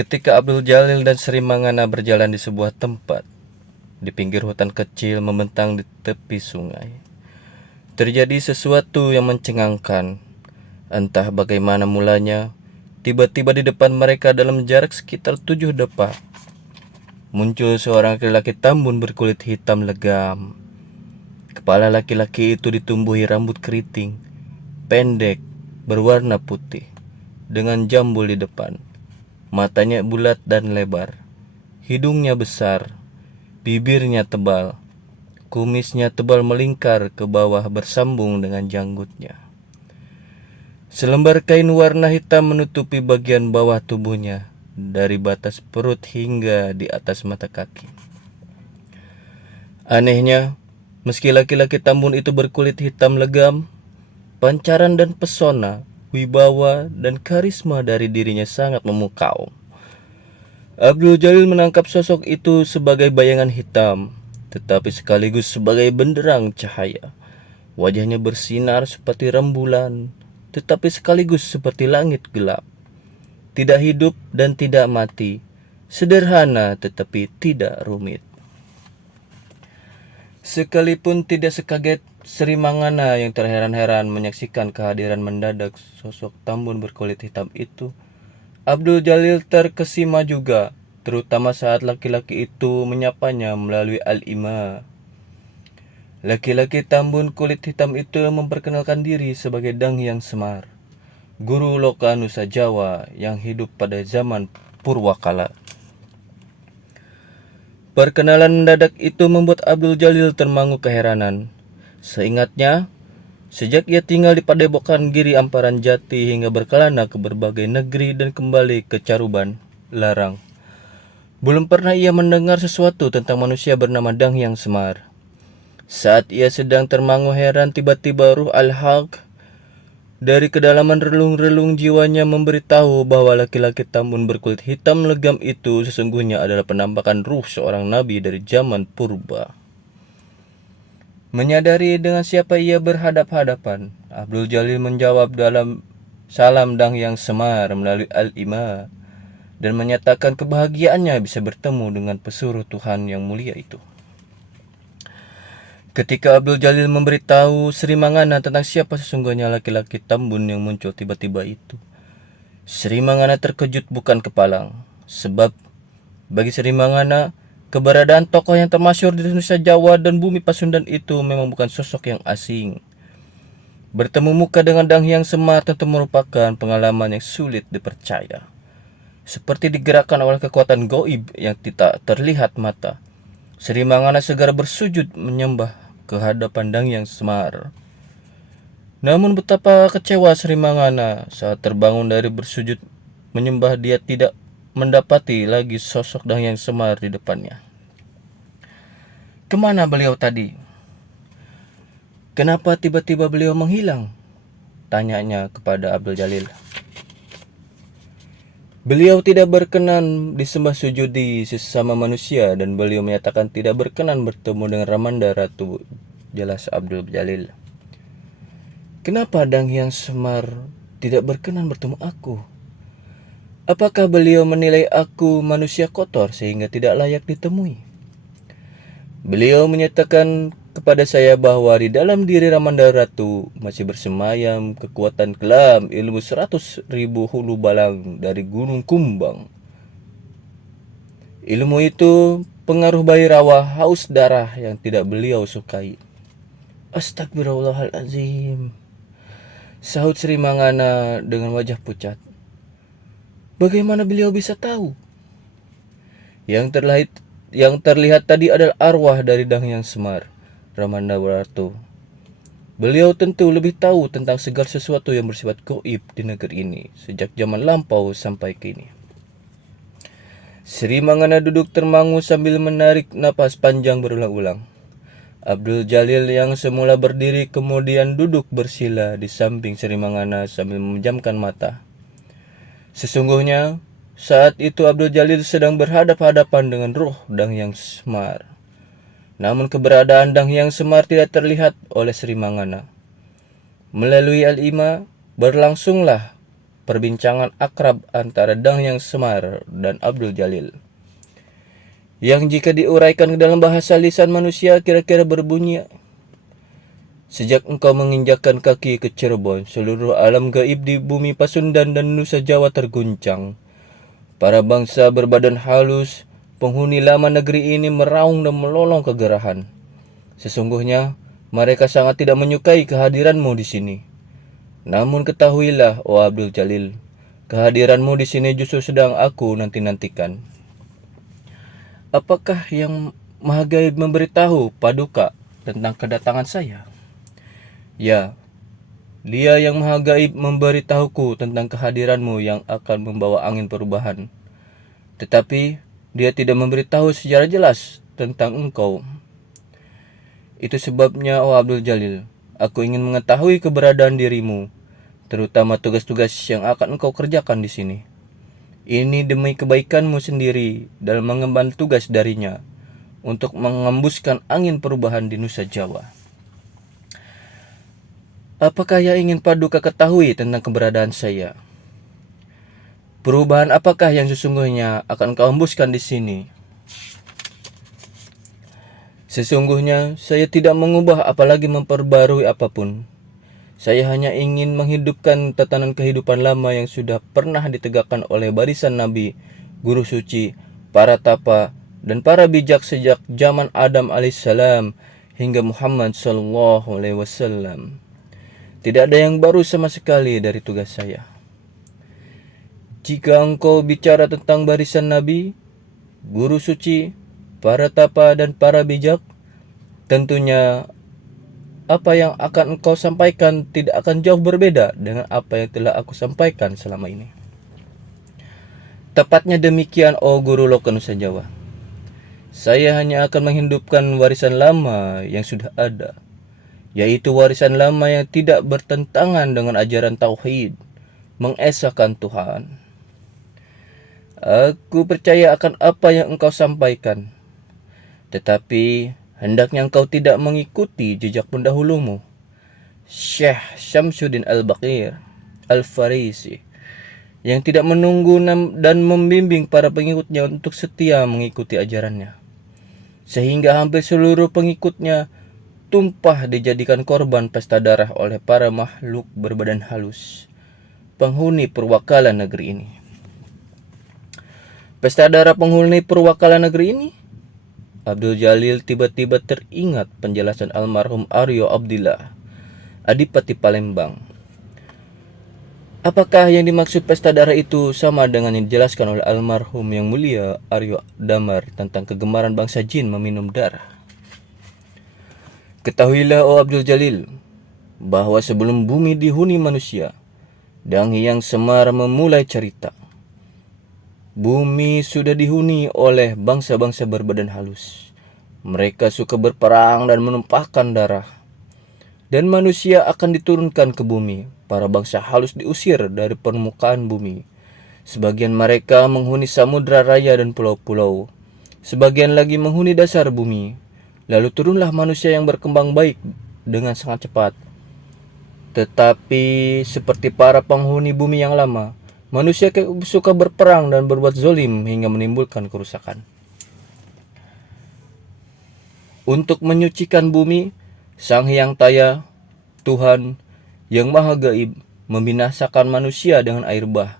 Ketika Abdul Jalil dan Sri Mangana berjalan di sebuah tempat di pinggir hutan kecil membentang di tepi sungai, terjadi sesuatu yang mencengangkan. Entah bagaimana mulanya, tiba-tiba di depan mereka dalam jarak sekitar 7 depa, muncul seorang laki-laki tambun berkulit hitam legam. Kepala laki-laki itu ditumbuhi rambut keriting, pendek, berwarna putih, dengan jambul di depan. Matanya bulat dan lebar, hidungnya besar, bibirnya tebal, kumisnya tebal melingkar ke bawah bersambung dengan janggutnya. Selembar kain warna hitam menutupi bagian bawah tubuhnya, dari batas perut hingga di atas mata kaki. Anehnya, meski laki-laki tambun itu berkulit hitam legam, pancaran dan pesona, wibawa, dan karisma dari dirinya sangat memukau. Abdul Jalil menangkap sosok itu sebagai bayangan hitam, tetapi sekaligus sebagai benderang cahaya. Wajahnya bersinar seperti rembulan, tetapi sekaligus seperti langit gelap. Tidak hidup dan tidak mati, sederhana tetapi tidak rumit. Sekalipun tidak sekaget Sri Mangana yang terheran-heran menyaksikan kehadiran mendadak sosok tambun berkulit hitam itu, Abdul Jalil terkesima juga, terutama saat laki-laki itu menyapanya melalui Al-Ima. Laki-laki tambun kulit hitam itu memperkenalkan diri sebagai Dang Hyang Semar, guru loka Nusa Jawa yang hidup pada zaman Purwakala. Perkenalan mendadak itu membuat Abdul Jalil termangu keheranan. Seingatnya, sejak ia tinggal di Padepokan Giri Amparan Jati hingga berkelana ke berbagai negeri dan kembali ke Caruban, Larang, belum pernah ia mendengar sesuatu tentang manusia bernama Dang Hyang Semar. Saat ia sedang termangu heran, tiba-tiba ruh Al-Haq dari kedalaman relung-relung jiwanya memberitahu bahwa laki-laki tambun berkulit hitam legam itu sesungguhnya adalah penampakan ruh seorang nabi dari zaman purba. Menyadari dengan siapa ia berhadap-hadapan, Abdul Jalil menjawab dalam salam Dang Hyang Semar melalui Al-Ima dan menyatakan kebahagiaannya bisa bertemu dengan pesuruh Tuhan yang mulia itu. Ketika Abdul Jalil memberitahu Sri Mangana tentang siapa sesungguhnya laki-laki tambun yang muncul tiba-tiba itu, Sri Mangana terkejut bukan kepalang. Sebab bagi Sri Mangana, keberadaan tokoh yang termasyhur di Nusa Jawa dan bumi Pasundan itu memang bukan sosok yang asing. Bertemu muka dengan Dang Hyang Semar tentu merupakan pengalaman yang sulit dipercaya. Seperti digerakkan oleh kekuatan gaib yang tidak terlihat mata, Sri Mangana segera bersujud menyembah ke hadapan Dang Hyang Semar. Namun betapa kecewa Sri Mangana saat terbangun dari bersujud menyembah, dia tidak mendapati lagi sosok Dang Hyang Semar di depannya. Kemana beliau tadi? Kenapa tiba-tiba beliau menghilang? Tanyanya kepada Abdul Jalil. Beliau tidak berkenan disembah sujudi sesama manusia dan beliau menyatakan tidak berkenan bertemu dengan Ramanda Ratu, jelas Abdul Jalil. Kenapa Dang Hyang Semar tidak berkenan bertemu aku? Apakah beliau menilai aku manusia kotor sehingga tidak layak ditemui? Beliau menyatakan kepada saya bahwa di dalam diri Ramanda Ratu masih bersemayam kekuatan kelam ilmu 100.000 hulu balang dari Gunung Kumbang. Ilmu itu pengaruh bayi rawa haus darah yang tidak beliau sukai. Astagfirullahaladzim, sahut Sri Mangana dengan wajah pucat. Bagaimana beliau bisa tahu? Yang terlihat tadi adalah arwah dari Dang Hyang Semar, Ramanda Ratu. Beliau tentu lebih tahu tentang segala sesuatu yang bersifat gaib di negeri ini sejak zaman lampau sampai kini. Sri Mangana duduk termangu sambil menarik napas panjang berulang-ulang. Abdul Jalil yang semula berdiri kemudian duduk bersila di samping Sri Mangana sambil memejamkan mata. Sesungguhnya saat itu Abdul Jalil sedang berhadap-hadapan dengan ruh Dang Hyang Semar. Namun keberadaan Dang Hyang Semar tidak terlihat oleh Sri Mangana. Melalui Al-Ima berlangsunglah perbincangan akrab antara Dang Semar dan Abdul Jalil, yang jika diuraikan ke dalam bahasa lisan manusia kira-kira berbunyi, sejak engkau menginjakkan kaki ke Cirebon, seluruh alam gaib di bumi Pasundan dan Nusa Jawa terguncang. Para bangsa berbadan halus, penghuni lama negeri ini meraung dan melolong kegerahan. Sesungguhnya mereka sangat tidak menyukai kehadiranmu di sini. Namun ketahuilah, oh Abdul Jalil, kehadiranmu di sini justru sedang aku nanti-nantikan. Apakah yang Maha Gaib memberitahu Paduka tentang kedatangan saya? Ya, Dia yang Maha Gaib memberitahuku tentang kehadiranmu yang akan membawa angin perubahan. Tetapi Dia tidak memberitahu secara jelas tentang engkau. Itu sebabnya, oh Abdul Jalil, aku ingin mengetahui keberadaan dirimu, terutama tugas-tugas yang akan engkau kerjakan di sini. Ini demi kebaikanmu sendiri dalam mengemban tugas darinya untuk mengembuskan angin perubahan di Nusa Jawa. Apakah yang ingin Paduka ketahui tentang keberadaan saya? Perubahan apakah yang sesungguhnya akan kau hembuskan di sini? Sesungguhnya saya tidak mengubah apalagi memperbarui apapun. Saya hanya ingin menghidupkan tatanan kehidupan lama yang sudah pernah ditegakkan oleh barisan nabi, guru suci, para tapa, dan para bijak sejak zaman Adam alaihissalam hingga Muhammad sallallahu alaihi wasallam. Tidak ada yang baru sama sekali dari tugas saya. Jika engkau bicara tentang barisan nabi, guru suci, para tapa, dan para bijak, tentunya apa yang akan engkau sampaikan tidak akan jauh berbeda dengan apa yang telah aku sampaikan selama ini. Tepatnya demikian, oh Guru Loka Nusa Jawa. Saya hanya akan menghidupkan warisan lama yang sudah ada, yaitu warisan lama yang tidak bertentangan dengan ajaran tauhid, mengesahkan Tuhan. Aku percaya akan apa yang engkau sampaikan, tetapi hendaknya engkau tidak mengikuti jejak pendahulumu, Syekh Syamsuddin Al-Baqir Al-Farisi, yang tidak menunggu dan membimbing para pengikutnya untuk setia mengikuti ajarannya, sehingga hampir seluruh pengikutnya tumpah dijadikan korban pesta darah oleh para makhluk berbadan halus, penghuni perwakalan negeri ini. Pesta darah penghuni perwakalan negeri ini? Abdul Jalil tiba-tiba teringat penjelasan almarhum Aryo Abdillah, Adipati Palembang. Apakah yang dimaksud pesta darah itu sama dengan yang dijelaskan oleh almarhum yang mulia Aryo Damar tentang kegemaran bangsa jin meminum darah? Ketahuilah, oh Abdul Jalil, bahwa sebelum bumi dihuni manusia, Dang Hyang Semar memulai cerita. Bumi sudah dihuni oleh bangsa-bangsa berbadan halus. Mereka suka berperang dan menumpahkan darah. Dan manusia akan diturunkan ke bumi. Para bangsa halus diusir dari permukaan bumi. Sebagian mereka menghuni samudra raya dan pulau-pulau. Sebagian lagi menghuni dasar bumi. Lalu turunlah manusia yang berkembang baik dengan sangat cepat. Tetapi seperti para penghuni bumi yang lama, manusia suka berperang dan berbuat zolim hingga menimbulkan kerusakan. Untuk menyucikan bumi, Sang Hyang Taya, Tuhan yang Maha Gaib, membinasakan manusia dengan air bah